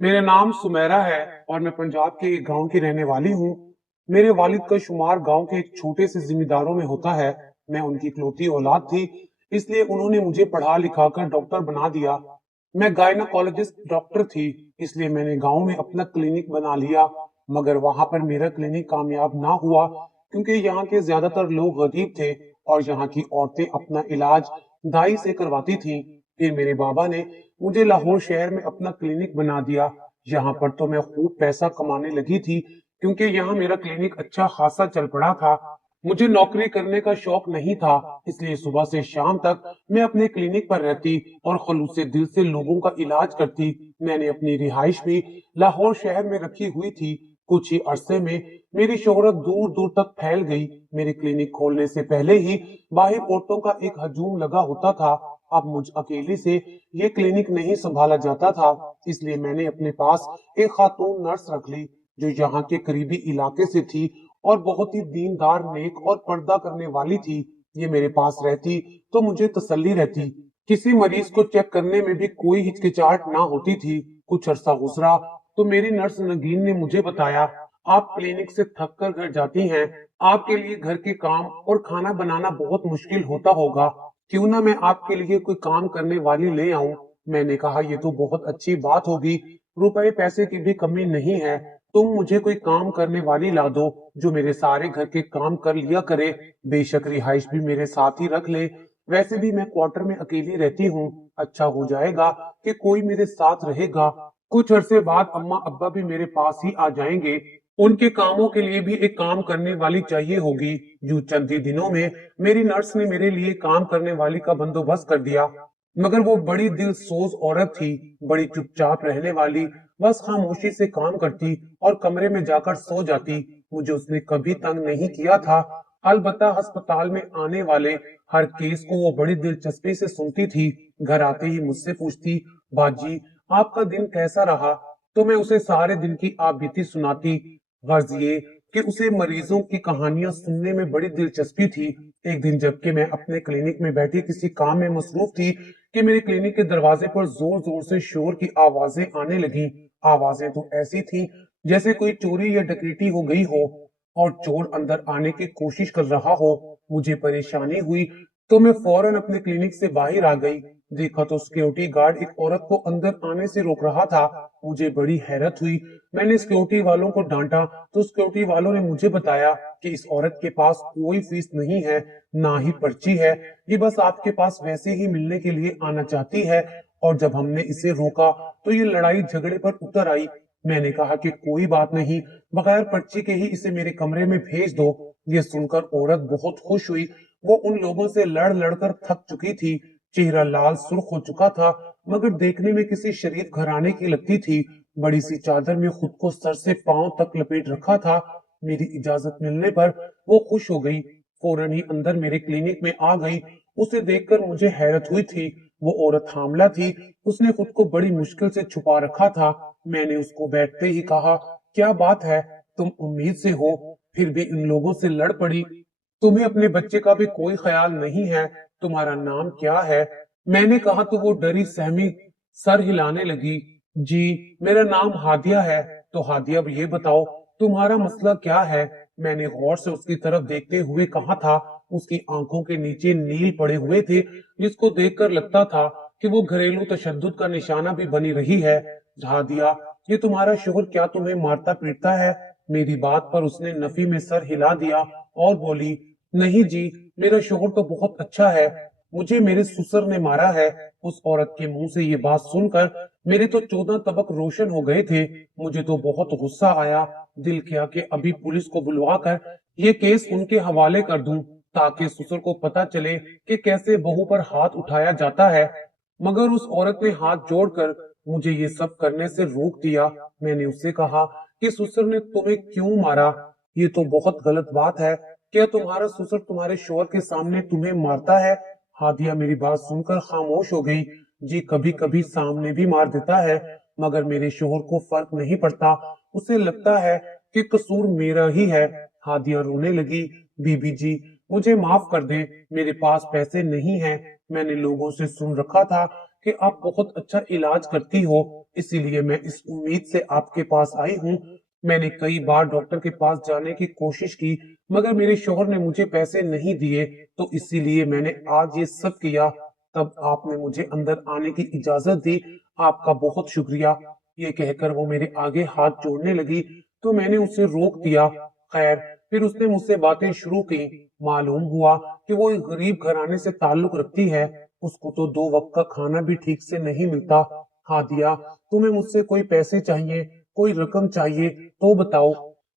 मेरा नाम सुमेरा है और मैं पंजाब के एक गांव की रहने वाली हूँ। मेरे वालिद का शुमार गांव के एक छोटे से जिम्मेदारों में होता है। मैं उनकी इकलौती औलाद थी, इसलिए उन्होंने मुझे पढ़ा लिखा कर डॉक्टर बना दिया। मैं गायनोकोलॉजिस्ट डॉक्टर थी, इसलिए मैंने गांव में अपना क्लिनिक बना लिया। मगर वहां पर मेरा क्लिनिक कामयाब ना हुआ, क्योंकि यहाँ के ज्यादातर लोग गरीब थे और यहाँ की औरतें अपना इलाज दाई से करवाती थीं। फिर मेरे बाबा ने मुझे लाहौर शहर में अपना क्लिनिक बना दिया। यहाँ पर तो मैं खूब पैसा कमाने लगी थी, क्योंकि यहाँ मेरा क्लिनिक अच्छा खासा चल पड़ा था। मुझे नौकरी करने का शौक नहीं था, इसलिए सुबह से शाम तक मैं अपने क्लिनिक पर रहती और खलूस दिल से लोगों का इलाज करती। मैंने अपनी रिहाइश भी लाहौर शहर में रखी हुई थी। कुछ ही अरसे में मेरी शोहरत दूर दूर तक फैल गई। मेरे क्लिनिक खोलने से पहले ही बाहर औरतों का एक हजूम लगा होता था। अब मुझ अकेले से ये क्लिनिक नहीं संभाला जाता था, इसलिए मैंने अपने पास एक खातून नर्स रख ली, जो यहाँ के करीबी इलाके से थी और बहुत ही दीनदार, नेक और पर्दा करने वाली थी। ये मेरे पास रहती तो मुझे तसल्ली रहती। किसी मरीज को चेक करने में भी कोई हिचकिचाहट ना होती थी। कुछ अरसा गुजरा तो मेरी नर्स नगीन ने मुझे बताया, आप क्लिनिक से थक कर घर जाती हैं, आपके लिए घर के काम और खाना बनाना बहुत मुश्किल होता होगा, क्यों ना मैं आपके लिए कोई काम करने वाली ले आऊं। मैंने कहा, ये तो बहुत अच्छी बात होगी, रुपए पैसे की भी कमी नहीं है, तुम मुझे कोई काम करने वाली ला दो जो मेरे सारे घर के काम कर लिया करे। बेशक रिहाइश भी मेरे साथ ही रख ले, वैसे भी मैं क्वार्टर में अकेली रहती हूँ। अच्छा हो जाएगा कि कोई मेरे साथ रहेगा। कुछ अरसे बाद अम्मा अब्बा भी मेरे पास ही आ जाएंगे। उनके कामों के लिए भी एक काम करने वाली चाहिए होगी। यूं चंद ही दिनों में मेरी नर्स ने मेरे लिए काम करने वाली का बंदोबस्त कर दिया। मगर वो बड़ी दिल सोज औरत थी, बड़ी चुपचाप रहने वाली, बस खामोशी से काम करती और कमरे में जाकर सो जाती। मुझे उसने कभी तंग नहीं किया था। अलबत्ता अस्पताल में आने वाले हर केस को वो बड़ी दिलचस्पी से सुनती थी। घर आते ही मुझसे पूछती, बाजी आपका दिन कैसा रहा? तो मैं उसे सारे दिन की आप बीती सुनाती। गर्ज ये कि उसे मरीजों की कहानियां सुनने में बड़ी दिलचस्पी थी। एक दिन जबकि मैं अपने क्लिनिक में बैठी किसी काम में मसरूफ थी, कि मेरे क्लिनिक के दरवाजे पर जोर जोर से शोर की आवाजें आने लगी। आवाजें तो ऐसी थी जैसे कोई चोरी या डकैती हो गई हो और चोर अंदर आने की कोशिश कर रहा हो। मुझे परेशानी हुई तो मैं फौरन अपने क्लिनिक से बाहर आ गई। देखा तो सिक्योरिटी गार्ड एक औरत को अंदर आने से रोक रहा था। मुझे बड़ी हैरत हुई। मैंने सिक्योरिटी वालों को डांटा तो सिक्योरिटी वालों ने मुझे बताया कि इस औरत के पास कोई फीस नहीं है, ना ही पर्ची है, ये बस आपके पास वैसे ही मिलने के लिए आना चाहती है। और जब हमने इसे रोका तो ये लड़ाई झगड़े पर उतर आई। मैंने कहा कि कोई बात नहीं, बगैर पर्ची के ही इसे मेरे कमरे में भेज दो। ये सुनकर औरत बहुत खुश हुई। वो उन लोगों से लड़ लड़कर थक चुकी थी, चेहरा लाल सुर्ख हो चुका था, मगर देखने में किसी शरीफ घराने की लगती थी। बड़ी सी चादर में खुद को सर से पांव तक लपेट रखा था। मेरी इजाजत मिलने पर वो खुश हो गई, फौरन ही अंदर मेरे क्लिनिक में आ गई। उसे देखकर मुझे हैरत हुई थी। वो औरत हामला थी, उसने खुद को बड़ी मुश्किल से छुपा रखा था। मैंने उसको बैठते ही कहा, क्या बात है, तुम उम्मीद से हो फिर भी इन लोगों से लड़ पड़ी? तुम्हें अपने बच्चे का भी कोई ख्याल नहीं है? तुम्हारा नाम क्या है? मैंने कहा तो वो डरी सहमी सर हिलाने लगी। जी, मेरा नाम हादिया है। तो हादिया, अब ये बताओ तुम्हारा मसला क्या है? मैंने गौर से उसकी तरफ देखते हुए कहा था। उसकी आंखों के नीचे नील पड़े हुए थे, जिसको देखकर लगता था कि वो घरेलू तशद्दुद का निशाना भी बनी रही है। हादिया, ये तुम्हारा शोहर क्या तुम्हें मारता पीटता है? मेरी बात पर उसने नफी में सर हिला दिया और बोली, नहीं जी, मेरा शोहर तो बहुत अच्छा है, मुझे मेरे ससुर ने मारा है। उस औरत के मुंह से ये बात सुनकर मेरे तो 14 तबक रोशन हो गए थे। मुझे तो बहुत गुस्सा आया। दिल किया कि अभी पुलिस को बुलवाकर ये केस उनके हवाले कर दूं, ताकि ससुर को पता चले कि कैसे बहू पर हाथ उठाया जाता है। मगर उस औरत ने हाथ जोड़कर मुझे ये सब करने से रोक दिया। मैंने उससे कहा कि ससुर ने तुम्हें क्यों मारा? ये तो बहुत गलत बात है। क्या तुम्हारा ससुर तुम्हारे शौहर के सामने तुम्हें मारता है? हादिया मेरी बात सुनकर खामोश हो गई। जी, कभी कभी सामने भी मार देता है, मगर मेरे शौहर को फर्क नहीं पड़ता, उसे लगता है कि कसूर मेरा ही है। हादिया रोने लगी, बीबी जी, मुझे माफ कर दें, मेरे पास पैसे नहीं हैं। मैंने लोगों से सुन रखा था کہ आप बहुत अच्छा इलाज करती हो, इसीलिए मैं इस उम्मीद से आपके पास आई हूँ। मैंने कई बार डॉक्टर के पास जाने की कोशिश की, मगर मेरे शौहर ने मुझे पैसे नहीं दिए, तो इसीलिए मैंने आज ये सब किया। तब आपने मुझे अंदर आने की इजाजत दी। आपका बहुत शुक्रिया। ये कहकर वो मेरे आगे हाथ जोड़ने लगी, तो मैंने उसे रोक दिया। खैर, फिर उसने मुझसे बातें शुरू की। मालूम हुआ कि वो एक गरीब घराने से ताल्लुक रखती है। उसको तो 2 वक्त का खाना भी ठीक से नहीं मिलता। हादिया, तुम्हें मुझसे कोई पैसे चाहिए, कोई रकम चाहिए तो बताओ,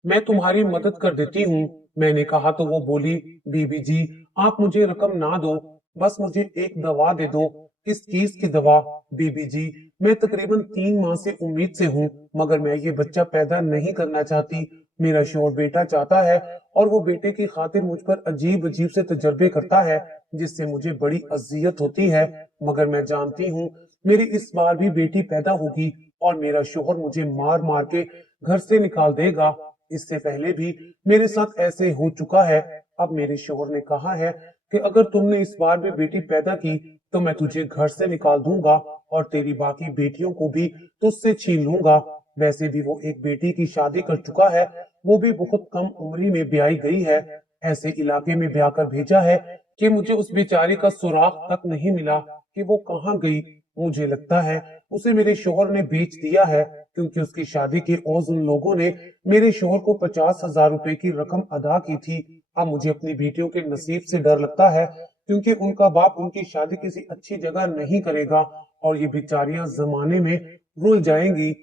मैं तुम्हारी मदद कर देती हूँ। मैंने कहा तो वो बोली, बीबी जी, आप मुझे रकम ना दो, बस मुझे एक दवा दे दो। किस चीज की दवा? बीबी जी, मैं तकरीबन 3 माह से उम्मीद से हूँ, मगर मैं ये बच्चा पैदा नहीं करना चाहती। मेरा शौहर बेटा चाहता है और वो बेटे की खातिर मुझ पर अजीब अजीब से तजर्बे करता है, जिससे मुझे बड़ी अजियत होती है। मगर मैं जानती हूँ मेरी इस बार भी बेटी पैदा होगी और मेरा शौहर मुझे मार मार के घर से निकाल देगा। इससे पहले भी मेरे साथ ऐसे हो चुका है। अब मेरे शौहर ने कहा है कि अगर तुमने इस बार भी बेटी पैदा की तो मैं तुझे घर से निकाल दूंगा और तेरी बाकी बेटियों को भी तुझसे छीन लूंगा। वैसे भी वो एक बेटी की शादी कर चुका है, वो भी बहुत कम उम्री में ब्याही गई है। ऐसे इलाके में ब्याह कर भेजा है कि मुझे उस बेचारी का सुराग तक नहीं मिला कि वो कहाँ गई। मुझे लगता है उसे मेरे शौहर ने बेच दिया है, क्योंकि उसकी शादी के ओज उन लोगों ने मेरे शौहर को 50,000 रुपए की रकम अदा की थी। अब मुझे अपनी बेटियों के नसीब से डर लगता है, क्योंकि उनका बाप उनकी शादी किसी अच्छी जगह नहीं करेगा और ये बेचारियां जमाने में रुल जाएंगी।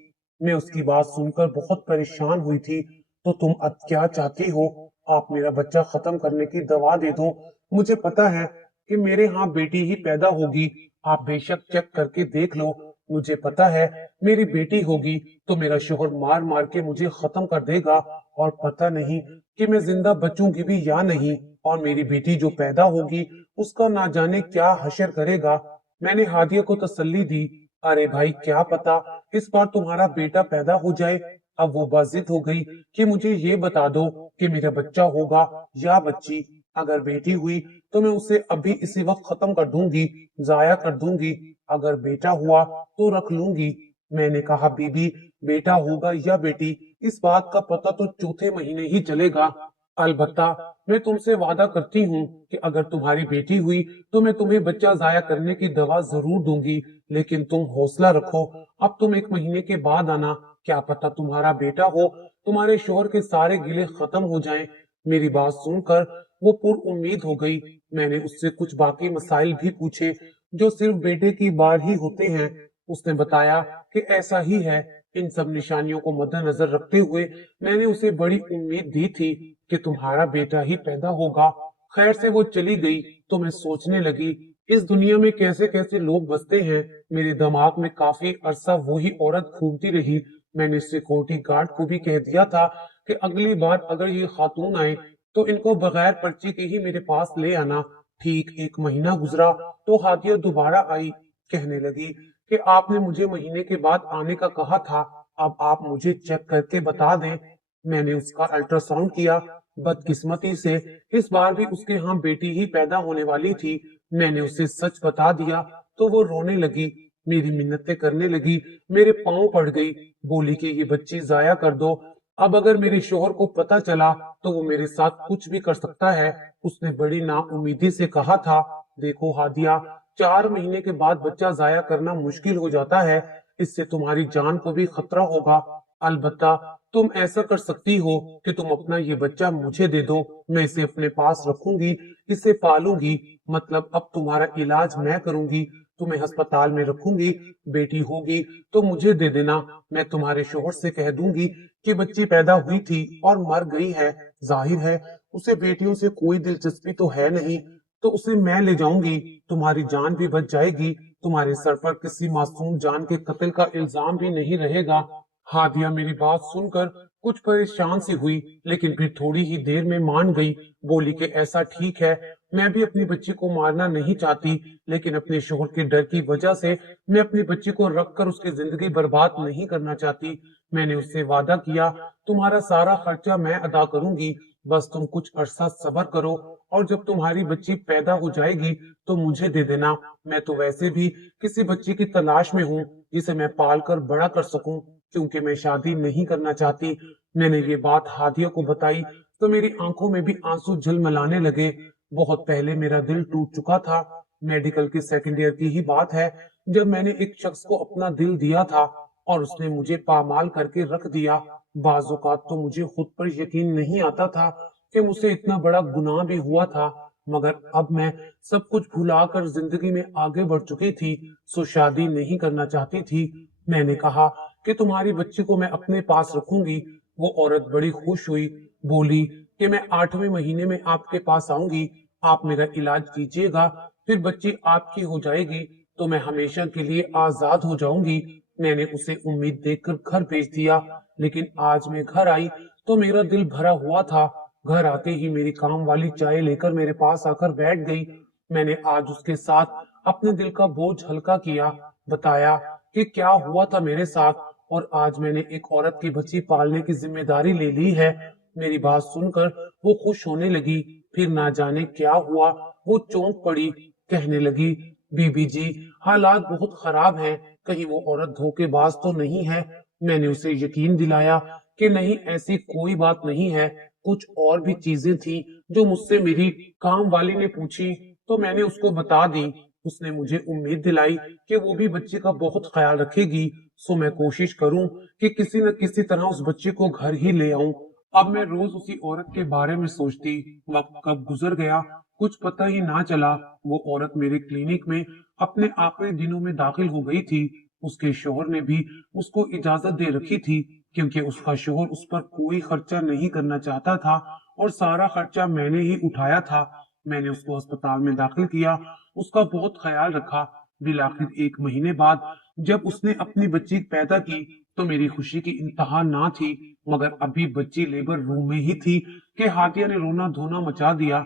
मैं उसकी बात सुनकर बहुत परेशान हुई थी। तो तुम अब क्या चाहती हो? आप मेरा बच्चा खत्म करने की दवा दे दो। मुझे पता है कि मेरे यहाँ बेटी ही पैदा होगी। आप बेशक चेक करके देख लो। मुझे पता है मेरी बेटी होगी तो मेरा शौहर मार मार के मुझे खत्म कर देगा और पता नहीं कि मैं जिंदा बचूंगी भी या नहीं। और मेरी बेटी जो पैदा होगी उसका ना जाने क्या हशर करेगा। मैंने हादिया को तसल्ली दी। अरे भाई, क्या पता इस बार तुम्हारा बेटा पैदा हो जाए। अब वो बाजिद हो गई कि मुझे ये बता दो कि मेरा बच्चा होगा या बच्ची। अगर बेटी हुई तो मैं उसे अभी इसी वक्त खत्म कर दूंगी, जाया कर दूंगी। अगर बेटा हुआ तो रख लूंगी। मैंने कहा, बीबी, बेटा होगा या बेटी, इस बात का पता तो चौथे महीने ही चलेगा। अलबत्ता मैं तुमसे वादा करती हूँ कि अगर तुम्हारी बेटी हुई तो मैं तुम्हें बच्चा जाया करने की दवा जरूर दूंगी। लेकिन तुम हौसला रखो, अब तुम 1 महीने के बाद आना। क्या पता तुम्हारा बेटा हो, तुम्हारे शौहर के सारे गिले खत्म हो जाएं। मेरी बात सुनकर वो पुर उम्मीद हो गई। मैंने उससे कुछ बाकी मसाइल भी पूछे जो सिर्फ बेटे की बार ही होते हैं। उसने बताया कि ऐसा ही है। इन सब निशानियों को मद्देनजर रखते हुए मैंने उसे बड़ी उम्मीद दी थी कि तुम्हारा बेटा ही पैदा होगा। खैर से वो चली गई तो मैं सोचने लगी, इस दुनिया में कैसे कैसे लोग बसते हैं। मेरे दिमाग में काफी अरसा वही औरत घूमती रही। मैंने सिक्योरिटी गार्ड को भी कह दिया था कि अगली बार अगर ये खातून आए तो इनको बगैर पर्ची के ही मेरे पास ले आना। ठीक 1 महीना गुजरा तो हादिया दोबारा आई। कहने लगी कि आपने मुझे महीने के बाद आने का कहा था, अब आप मुझे चेक करके बता दें। मैंने उसका अल्ट्रासाउंड किया। बदकिस्मती से इस बार भी उसके यहाँ बेटी ही पैदा होने वाली थी। मैंने उसे सच बता दिया तो वो रोने लगी, मेरी मिन्नतें करने लगी, मेरे पांव पड़ गई। बोली कि ये बच्ची जाया कर दो। अब अगर मेरे शौहर को पता चला तो वो मेरे साथ कुछ भी कर सकता है। उसने बड़ी नाउम्मीदी से कहा था, देखो हादिया, 4 महीने के बाद बच्चा जाया करना मुश्किल हो जाता है। इससे तुम्हारी जान को भी खतरा होगा। अलबत्ता तुम ऐसा कर सकती हो कि तुम अपना ये बच्चा मुझे दे दो। मैं इसे अपने पास रखूंगी, इसे पालूंगी। मतलब अब तुम्हारा इलाज मैं करूंगी, तुम्हें अस्पताल में रखूंगी। बेटी होगी तो मुझे दे देना। मैं तुम्हारे शौहर से कह दूंगी कि बच्ची पैदा हुई थी और मर गई है। जाहिर है उसे बेटियों से कोई दिलचस्पी तो है नहीं, तो उसे मैं ले जाऊंगी। तुम्हारी जान भी बच जाएगी। तुम्हारे सर पर किसी मासूम जान के कत्ल का इल्जाम भी नहीं रहेगा। हादिया मेरी बात सुनकर कुछ परेशान सी हुई, लेकिन फिर थोड़ी ही देर में मान गई। बोली कि ऐसा ठीक है, मैं भी अपनी बच्ची को मारना नहीं चाहती, लेकिन अपने शोहर के डर की वजह से मैं अपनी बच्ची को रख कर उसकी जिंदगी बर्बाद नहीं करना चाहती। मैंने उससे वादा किया, तुम्हारा सारा खर्चा मैं अदा करूंगी, बस तुम कुछ अरसा सब्र करो, और जब तुम्हारी बच्ची पैदा हो जाएगी तो मुझे दे देना। मैं तो वैसे भी किसी बच्ची की तलाश में हूँ जिसे मैं पाल कर बड़ा कर सकूं, क्योंकि मैं शादी नहीं करना चाहती। मैंने ये बात हादिया को बताई तो मेरी आंखों में भी आंसू झलमलाने लगे। बहुत पहले मेरा दिल टूट चुका था। मेडिकल की सेकंड ईयर की ही बात है, जब मैंने एक शख्स को अपना दिल दिया था और उसने मुझे पामाल करके रख दिया। बाज़ औक़ात तो मुझे खुद पर यकीन नहीं आता था कि मुझसे इतना बड़ा गुनाह भी हुआ था, मगर अब मैं सब कुछ भुलाकर जिंदगी में आगे बढ़ चुकी थी, सो शादी नहीं करना चाहती थी। मैंने कहा कि तुम्हारी बच्ची को मैं अपने पास रखूंगी। वो औरत बड़ी खुश हुई, बोली कि मैं 8वें महीने में आपके पास आऊंगी, आप मेरा इलाज कीजिएगा, फिर बच्ची आपकी हो जाएगी तो मैं हमेशा के लिए आजाद हो जाऊंगी। मैंने उसे उम्मीद देकर घर भेज दिया, लेकिन आज मैं घर आई तो मेरा दिल भरा हुआ था। घर आते ही मेरी काम वाली चाय लेकर मेरे पास आकर बैठ गई। मैंने आज उसके साथ अपने दिल का बोझ हल्का किया, बताया कि क्या हुआ था मेरे साथ, और आज मैंने एक औरत की बच्ची पालने की जिम्मेदारी ले ली है। मेरी बात सुनकर वो खुश होने लगी। फिर ना जाने क्या हुआ, वो चौंक पड़ी, कहने लगी, बीबी जी, हालात बहुत खराब हैं, कहीं वो औरत धोखेबाज तो नहीं है। मैंने उसे यकीन दिलाया कि नहीं, ऐसी कोई बात नहीं है। कुछ और भी चीजें थी जो मुझसे मेरी काम वाली ने पूछी तो मैंने उसको बता दी। उसने मुझे उम्मीद दिलाई कि वो भी बच्चे का बहुत ख्याल रखेगी, सो मैं कोशिश करूं कि किसी न किसी तरह उस बच्चे को घर ही ले आऊं। अब मैं रोज उसी औरत के बारे में सोचती, वक्त कब गुजर गया कुछ पता ही ना चला। वो औरत मेरे क्लिनिक में अपने आखिरी दिनों में दाखिल हो गई थी। उसके शोहर ने भी उसको इजाजत दे रखी थी, क्योंकि उसका शोहर उस पर कोई खर्चा नहीं करना चाहता था और सारा खर्चा मैंने ही उठाया था। मैंने उसको अस्पताल में दाखिल किया, उसका बहुत ख्याल रखा। बिल आखिर 1 महीने बाद जब उसने अपनी बच्ची पैदा की तो मेरी खुशी की इंतहा ना थी, मगर अभी बच्ची लेबर रूम में ही थी कि हादिया ने रोना धोना मचा दिया।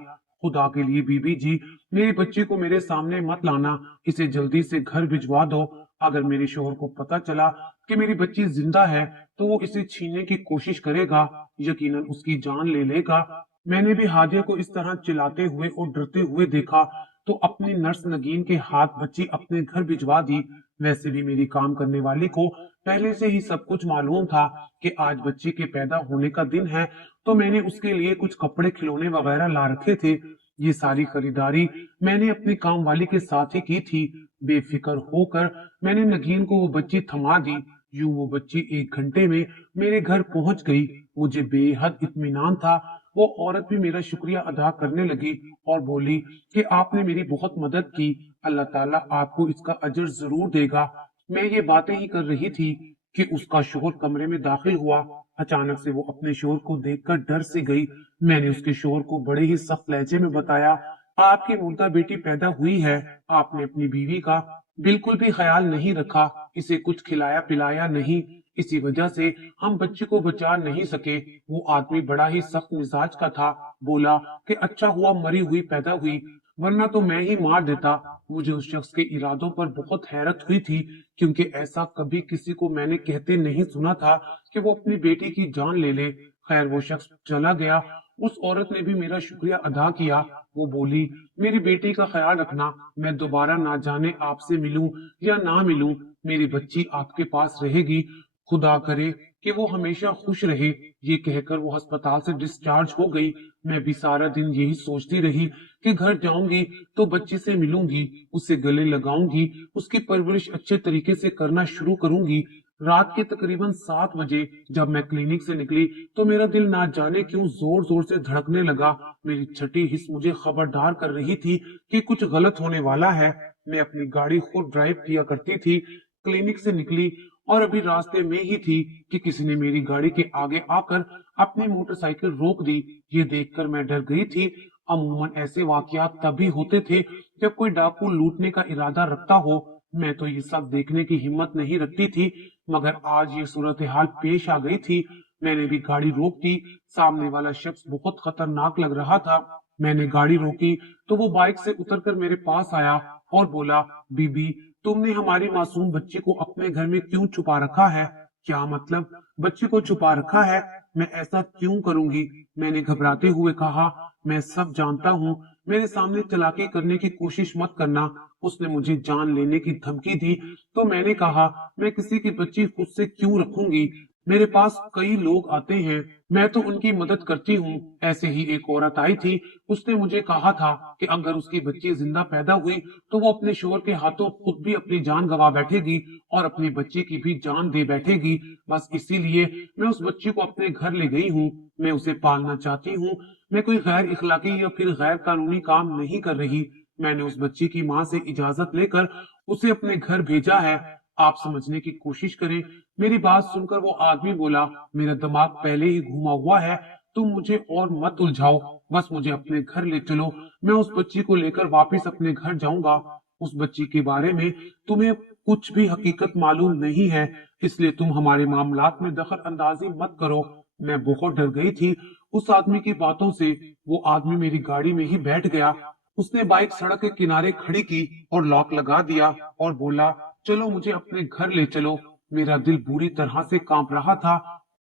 खुदा के लिए बीबी जी, मेरी बच्ची को मेरे सामने मत लाना, इसे जल्दी से घर भिजवा दो। अगर मेरे शोहर को पता चला कि मेरी बच्ची जिंदा है तो वो इसे छीनने की कोशिश करेगा, यकीनन उसकी जान ले लेगा। मैंने भी हादिया को इस तरह चिल्लाते हुए और डरते हुए देखा तो अपनी नर्स नगीन के हाथ बच्ची अपने घर भिजवा दी। वैसे भी मेरी काम करने वाली को पहले से ही सब कुछ मालूम था कि आज बच्ची के पैदा होने का दिन है, तो मैंने उसके लिए कुछ कपड़े खिलौने वगैरह ला रखे थे। ये सारी खरीदारी मैंने अपनी काम वाली के साथ ही की थी। बेफिक्र होकर मैंने नगीन को वो बच्ची थमा दी। यूं वो बच्ची 1 घंटे में मेरे घर पहुंच गई। मुझे बेहद इत्मीनान था। वो औरत भी मेरा शुक्रिया अदा करने लगी और बोली कि आपने मेरी बहुत मदद की, अल्लाह ताला आपको इसका अजर जरूर देगा। मैं ये बातें ही कर रही थी कि उसका शोहर कमरे में दाखिल हुआ। अचानक से वो अपने शोहर को देखकर डर से गई। मैंने उसके शोहर को बड़े ही सख्त लहजे में बताया, आपकी मुर्दा बेटी पैदा हुई है, आपने अपनी बीवी का बिल्कुल भी ख्याल नहीं रखा, इसे कुछ खिलाया पिलाया नहीं, इसी वजह से हम बच्चे को बचा नहीं सके। वो आदमी बड़ा ही सख्त मिजाज का था, बोला कि अच्छा हुआ मरी हुई पैदा हुई, वरना तो मैं ही मार देता। मुझे उस शख्स के इरादों पर बहुत हैरत हुई थी, क्योंकि ऐसा कभी किसी को मैंने कहते नहीं सुना था कि वो अपनी बेटी की जान ले ले। खैर वो शख्स चला गया। उस औरत ने भी मेरा शुक्रिया अदा किया। वो बोली, मेरी बेटी का ख्याल रखना, मैं दोबारा ना जाने आपसे मिलूं या ना मिलूं, मेरी बच्ची आपके पास रहेगी, खुदा करे कि वो हमेशा खुश रहे। ये कहकर वो अस्पताल से डिस्चार्ज हो गई। मैं भी सारा दिन यही सोचती रही कि घर जाऊंगी तो बच्ची से मिलूंगी, उसे गले लगाऊंगी, उसकी परवरिश अच्छे तरीके से करना शुरू करूंगी। रात के तकरीबन 7 बजे जब मैं क्लिनिक से निकली तो मेरा दिल ना जाने क्यों जोर जोर से धड़कने लगा। मेरी छठी हिस्स मुझे खबरदार कर रही थी कि कुछ गलत होने वाला है। मैं अपनी गाड़ी खुद ड्राइव किया करती थी। क्लिनिक से निकली और अभी रास्ते में ही थी कि किसी ने मेरी गाड़ी के आगे आकर अपनी मोटरसाइकिल रोक दी। ये देखकर मैं डर गई थी। अमूमन ऐसे वाकयात तभी होते थे जब कोई डाकू लूटने का इरादा रखता हो। मैं तो ये सब देखने की हिम्मत नहीं रखती थी, मगर आज ये सूरत हाल पेश आ गई थी। मैंने भी गाड़ी रोक दी। सामने वाला शख्स बहुत खतरनाक लग रहा था। मैंने गाड़ी रोकी तो वो बाइक से उतरकर मेरे पास आया और बोला, बीबी, तुमने हमारी मासूम बच्ची को अपने घर में क्यों छुपा रखा है? क्या मतलब, बच्ची को छुपा रखा है? मैं ऐसा क्यों करूंगी? मैंने घबराते हुए कहा, मैं सब जानता हूँ, मेरे सामने चालाकी करने की कोशिश मत करना। उसने मुझे जान लेने की धमकी दी तो मैंने कहा, मैं किसी की बच्ची खुद से क्यों रखूंगी? मेरे पास कई लोग आते हैं, मैं तो उनकी मदद करती हूँ। ऐसे ही एक औरत आई थी, उसने मुझे कहा था कि अगर उसकी बच्ची जिंदा पैदा हुई तो वो अपने शोहर के हाथों खुद भी अपनी जान गंवा बैठेगी और अपनी बच्ची की भी जान दे बैठेगी। बस इसीलिए मैं उस बच्ची को अपने घर ले गई हूँ। मैं उसे पालना चाहती हूँ। मैं कोई गैर इखलाकी या फिर गैर कानूनी काम नहीं कर रही। मैंने उस बच्ची की माँ से इजाजत लेकर उसे अपने घर भेजा है। आप समझने की कोशिश करें। मेरी बात सुनकर वो आदमी बोला, मेरा दिमाग पहले ही घुमा हुआ है, तुम मुझे और मत उलझाओ, बस मुझे अपने घर ले चलो। मैं उस बच्ची को लेकर वापस अपने घर जाऊंगा। उस बच्ची के बारे में तुम्हें कुछ भी हकीकत मालूम नहीं है, इसलिए तुम हमारे मामलात में दखल अंदाजी मत करो। मैं बहुत डर गई थी उस आदमी की बातों से। वो आदमी मेरी गाड़ी में ही बैठ गया। उसने बाइक सड़क के किनारे खड़ी की और लॉक लगा दिया और बोला, चलो मुझे अपने घर ले चलो। मेरा दिल बुरी तरह से कांप रहा था।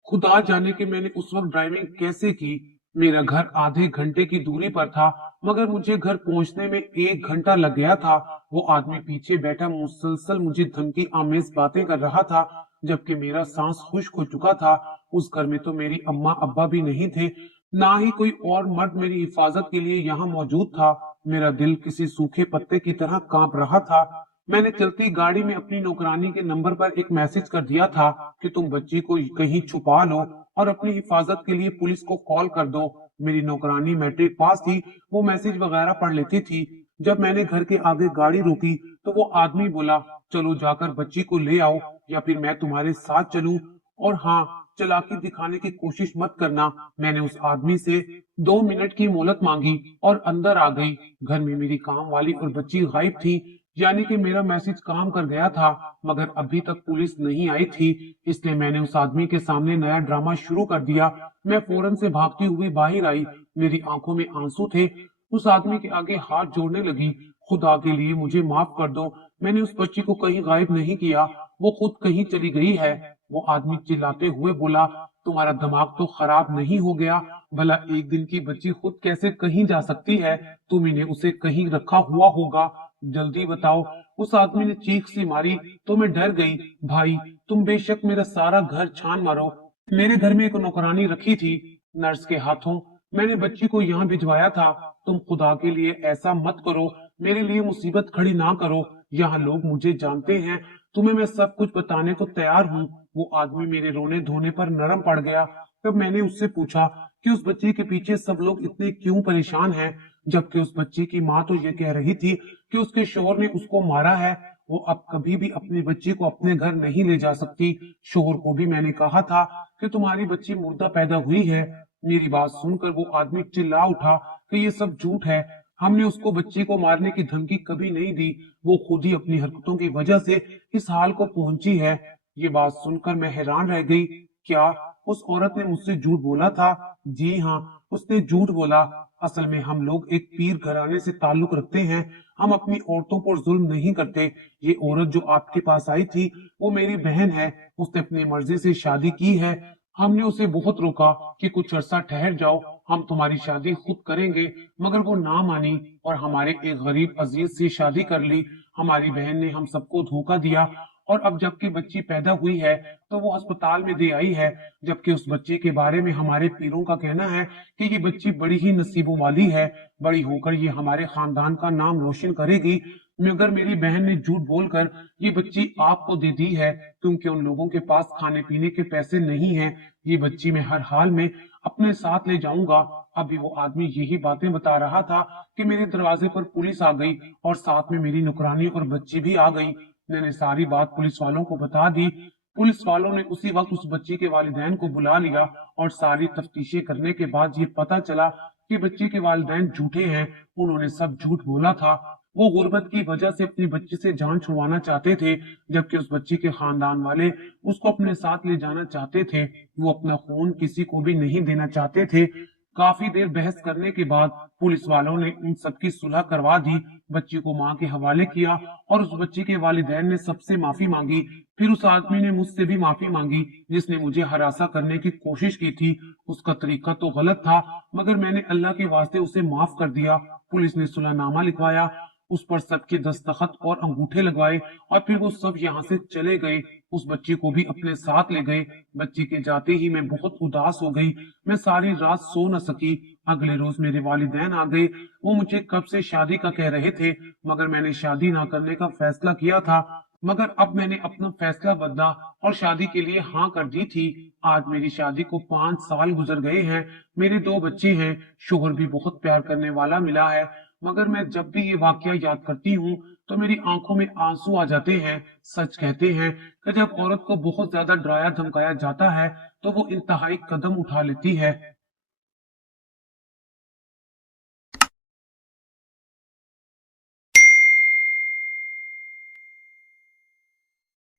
खुदा जाने कि मैंने उस वक्त ड्राइविंग कैसे की। मेरा घर आधे घंटे की दूरी पर था, मगर मुझे घर पहुंचने में 1 घंटा लग गया था। वो आदमी पीछे बैठा मुसलसल मुझे धमकी आमेज बातें कर रहा था, जबकि मेरा सांस खुश्क हो चुका था। उस घर में तो मेरी अम्मा अब्बा भी नहीं थे, ना ही कोई और मर्द मेरी हिफाजत के लिए यहाँ मौजूद था। मेरा दिल किसी सूखे पत्ते की तरह कांप रहा था। मैंने चलती गाड़ी में अपनी नौकरानी के नंबर पर एक मैसेज कर दिया था कि तुम बच्ची को कहीं छुपा लो और अपनी हिफाजत के लिए पुलिस को कॉल कर दो। मेरी नौकरानी मैट्रिक पास थी, वो मैसेज वगैरह पढ़ लेती थी। जब मैंने घर के आगे गाड़ी रोकी तो वो आदमी बोला, चलो जाकर बच्ची को ले आओ या फिर मैं तुम्हारे साथ चलूं, और हाँ, चालाकी दिखाने की कोशिश मत करना। मैंने उस आदमी से 2 मिनट की मोहलत मांगी और अंदर आ गई। घर में मेरी काम वाली और बच्ची गायब थी, यानी कि मेरा मैसेज काम कर गया था। मगर अभी तक पुलिस नहीं आई थी, इसलिए मैंने उस आदमी के सामने नया ड्रामा शुरू कर दिया। मैं फौरन से भागती हुई बाहर आई। मेरी आंखों में आंसू थे। उस आदमी के आगे हाथ जोड़ने लगी, खुदा के लिए मुझे माफ कर दो, मैंने उस बच्ची को कहीं गायब नहीं किया, वो खुद कहीं चली गई है। वो आदमी चिल्लाते हुए बोला, तुम्हारा दिमाग तो खराब नहीं हो गया? भला एक दिन की बच्ची खुद कैसे कहीं जा सकती है? तुमने उसे कहीं रखा हुआ होगा, जल्दी बताओ। उस आदमी ने चीख सी मारी तो मैं डर गई। भाई, तुम बेशक मेरा सारा घर छान मारो, मेरे घर में एक नौकरानी रखी थी, नर्स के हाथों मैंने बच्ची को यहाँ भिजवाया था। तुम खुदा के लिए ऐसा मत करो, मेरे लिए मुसीबत खड़ी ना करो। यहाँ लोग मुझे जानते हैं, तुम्हें मैं सब कुछ बताने को तैयार हूँ। वो आदमी मेरे रोने धोने पर नरम पड़ गया। तब मैंने उससे पूछा कि उस बच्ची के पीछे सब लोग इतने क्यों परेशान हैं, जबकि उस बच्ची की माँ तो ये कह रही थी कि उसके शोहर ने उसको मारा है। वो अब कभी भी अपनी बच्ची को अपने घर नहीं ले जा सकती। शोहर को भी मैंने कहा था कि तुम्हारी बच्ची मुर्दा पैदा हुई है। मेरी बात सुनकर वो आदमी चिल्ला उठा कि ये सब झूठ है, हमने उसको बच्ची को मारने की धमकी कभी नहीं दी, वो खुद ही अपनी हरकतों की वजह से इस हाल को पहुंची है। ये बात सुनकर मैं हैरान रह गई। क्या उस औरत ने मुझसे झूठ बोला था? जी हाँ, उसने झूठ बोला। असल में हम लोग एक पीर घराने से ताल्लुक रखते हैं, हम अपनी औरतों पर जुल्म नहीं करते। ये औरत जो आपके पास आई थी वो मेरी बहन है, उसने अपनी मर्जी से शादी की है। हमने उसे बहुत रोका कि कुछ अरसा ठहर जाओ, हम तुम्हारी शादी खुद करेंगे, मगर वो ना मानी और हमारे एक गरीब अजीज से शादी कर ली। हमारी बहन ने हम सबको धोखा दिया और अब जबकि बच्ची पैदा हुई है तो वो अस्पताल में दे आई है, जबकि उस बच्चे के बारे में हमारे पीरों का कहना है कि ये बच्ची बड़ी ही नसीबों वाली है, बड़ी होकर ये हमारे खानदान का नाम रोशन करेगी। मगर मेरी बहन ने झूठ बोलकर ये बच्ची आपको दे दी है, क्योंकि उन लोगों के पास खाने पीने के पैसे नहीं हैं। ये बच्ची मैं हर हाल में अपने साथ ले जाऊंगा। अभी वो आदमी यही बातें बता रहा था कि मेरे दरवाजे पर पुलिस आ गई और साथ में मेरी नुकरानी और बच्ची भी आ गई। मैंने सारी बात पुलिस वालों को बता दी। पुलिस वालों ने उसी वक्त उस बच्ची के वालिदैन को बुला लिया और सारी तफ्तीशें करने के बाद ये पता चला कि बच्ची के वालिदैन झूठे हैं, उन्होंने सब झूठ बोला था। वो गुर्बत की वजह से अपनी बच्ची से जान छुड़वाना चाहते थे, जबकि उस बच्ची के खानदान वाले उसको अपने साथ ले जाना चाहते थे। वो अपना खून किसी को भी नहीं देना चाहते थे। काफी देर बहस करने के बाद पुलिस वालों ने उन सबकी सुलह करवा दी, बच्ची को मां के हवाले किया और उस बच्ची के वालिदैन ने सबसे माफी मांगी। फिर उस आदमी ने मुझसे भी माफी मांगी जिसने मुझे हरासा करने की कोशिश की थी। उसका तरीका तो गलत था, मगर मैंने अल्लाह के वास्ते उसे माफ कर दिया। पुलिस ने सुलहनामा लिखवाया, उस पर सबके दस्तखत और अंगूठे लगवाए और फिर वो सब यहाँ से चले गए। उस बच्ची को भी अपने साथ ले गए। बच्ची के जाते ही मैं बहुत उदास हो गई। मैं सारी रात सो न सकी। अगले रोज मेरे वालिदैन आ गए। वो मुझे कब से शादी का कह रहे थे, मगर मैंने शादी ना करने का फैसला किया था। मगर अब मैंने अपना फैसला बदला और शादी के लिए हाँ कर दी थी। आज मेरी शादी को 5 साल गुजर गए हैं। मेरे 2 बच्चे हैं। शोहर भी बहुत प्यार करने वाला मिला है। मगर मैं जब भी ये वाकया याद करती हूँ तो मेरी आंखों में आंसू आ जाते हैं। सच कहते हैं कि जब औरत को बहुत ज्यादा डराया धमकाया जाता है तो वो इंतहाई कदम उठा लेती है।